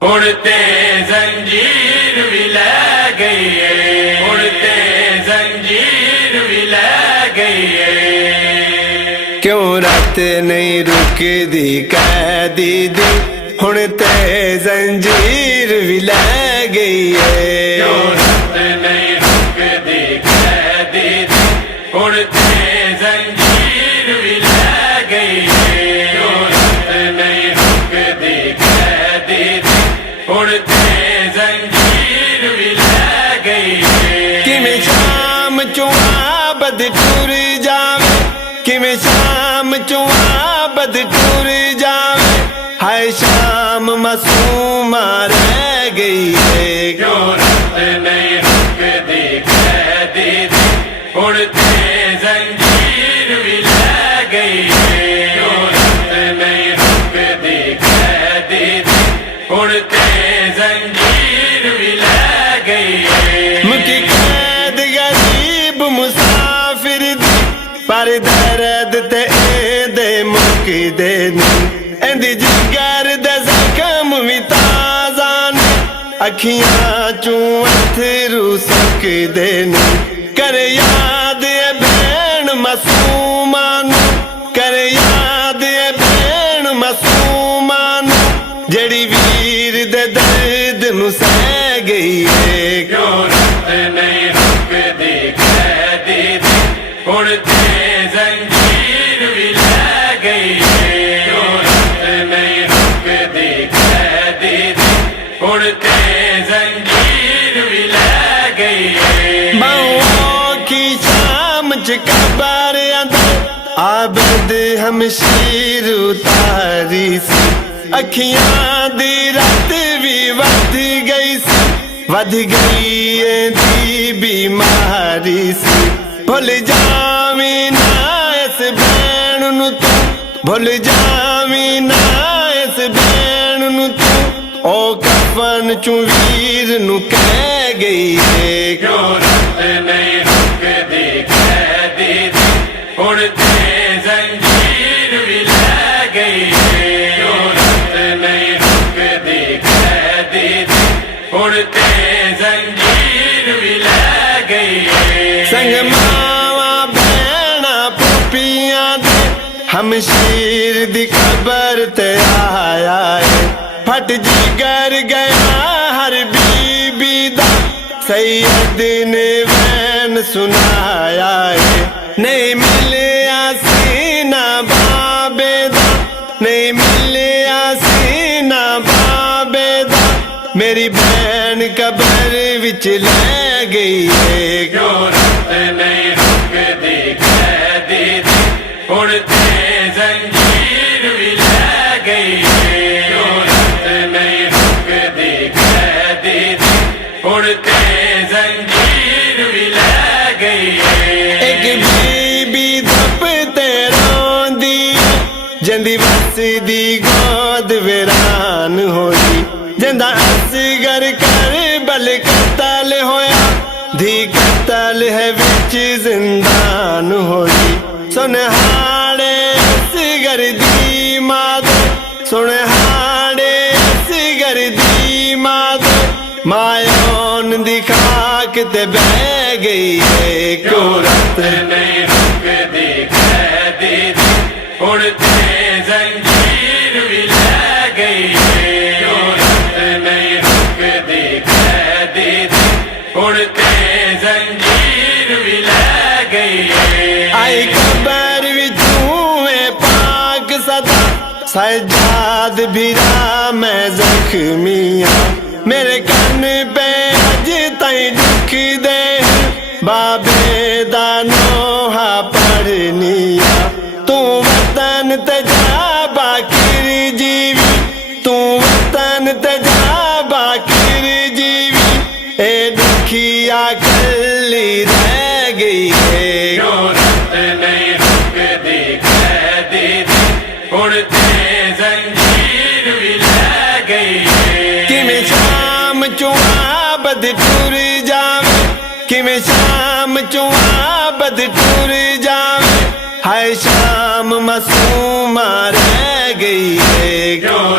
हुण ते जंजीर भी लै गई है, हुण ते जंजीर भी लै गई है। क्यों रात नहीं रुकदी कैदी दी, हुण ते जंजीर भी लै गई है। क्यों रात नहीं रुकदी कैदी दी, हुण ते जंजीर भी लै गई है। क्यों रात नहीं रुकदी कैदी दी, हुण ते जंजीर भी लै गई है। किवें शाम चुआ बद टुर जावे, किवें शाम चुआ बद टुर जावे, हाय शाम मासूमा रह गई है। क्यों रात नहीं रुकदी कैदी दी, हुण ते जंजीर भी लै गई है। क्यों रात नहीं रुकदी कैदी दी, हुण ते जंजीर भी लै गई है। मुकी कैद गरीब मुसाफिर दी, पर दर्द ते एदे मुकदे नहीं, एंदी जिगर दे जख्म भी ताज़ा ने, अखियां चूं अथरू सकदे नहीं। कर याद ए भैन मासूमा नू, कर याद ए भैन मासूमा नू, जेड़ी वीर दे दर्द नू सह गई है। क्यों रात नहीं रुकदी कैदी दी, हुण ते जंजीर भी लै गई है। क्यों रात नहीं रुकदी कैदी दी, हुण ते जंजीर भी लै गई है। बाहों की शाम च कबर अंदर आबद हमशीर उतारी सी, अखियां दी रात भी वध गई सी, वध गई दी बीमारी सी। भुल जावी ना इस भैन नू तू, भुल जावी ना इस भैन नू तू, ओ कफन चू वीर नू कह गई है। क्यों रात नहीं रुकदी कैदी दी, हुण ते जंजीर भी लै गई है। क्यों रात नहीं रुकदी कैदी दी, हुण ते जंजीर भी लै गई है। संग मावा भैना पुपियां दे, हमशीर दी खबर ते आया है। फट जिगर गया हर बीबी दा, सैयद ने वैन सुनाया है। नहीं मिलिया सीना बाबे दा, नहीं मिलिया सीना बाबे दा, मेरी बहन कबर विच लै गई है। क्यों रात नहीं रुकदी कैदी दी, हुण ते जंजीर भी लै गई है। क्यों रात नहीं रुकदी कैदी दी, हुण ते जंजीर भी लै गई है। एक बीबी दप ते रोंदी, जंदी वसदी गोद वीरान होई, जंदा असगर कर बल कतल होया, धी कतल है विच जिंदान होई। सुनहाड़े असगर दी माद, सुनहाड़े असगर दी माद, मायोन दी खाक ते बह गई है। क्यों रात नहीं रुकदी कैदी दी, हुण ते जंजीर भी लै गई है। क्यों रात नहीं रुकदी कैदी दी, हुण ते जंजीर भी लै गई है। आई कबर विचूं ए पाक सदा, सजाद भिरा मैं जख्मियां, मेरे कन पे अज ताई दुख दे, बाबे दा नोहा पढ़निया। तू वतन ते जा बाकिर जीवी, तू वतन ते जा बाकिर जीवी, ए दुखिया कली रह गई है। क्यों रात नहीं रुकदी कैदी दी, हुण ते जंजीर भी लै गई है। किवें शाम चुआ बद टुर जावे, किवें शाम चुआ बद टुर जावे, हाय शाम मासूमा रह गई है। क्यों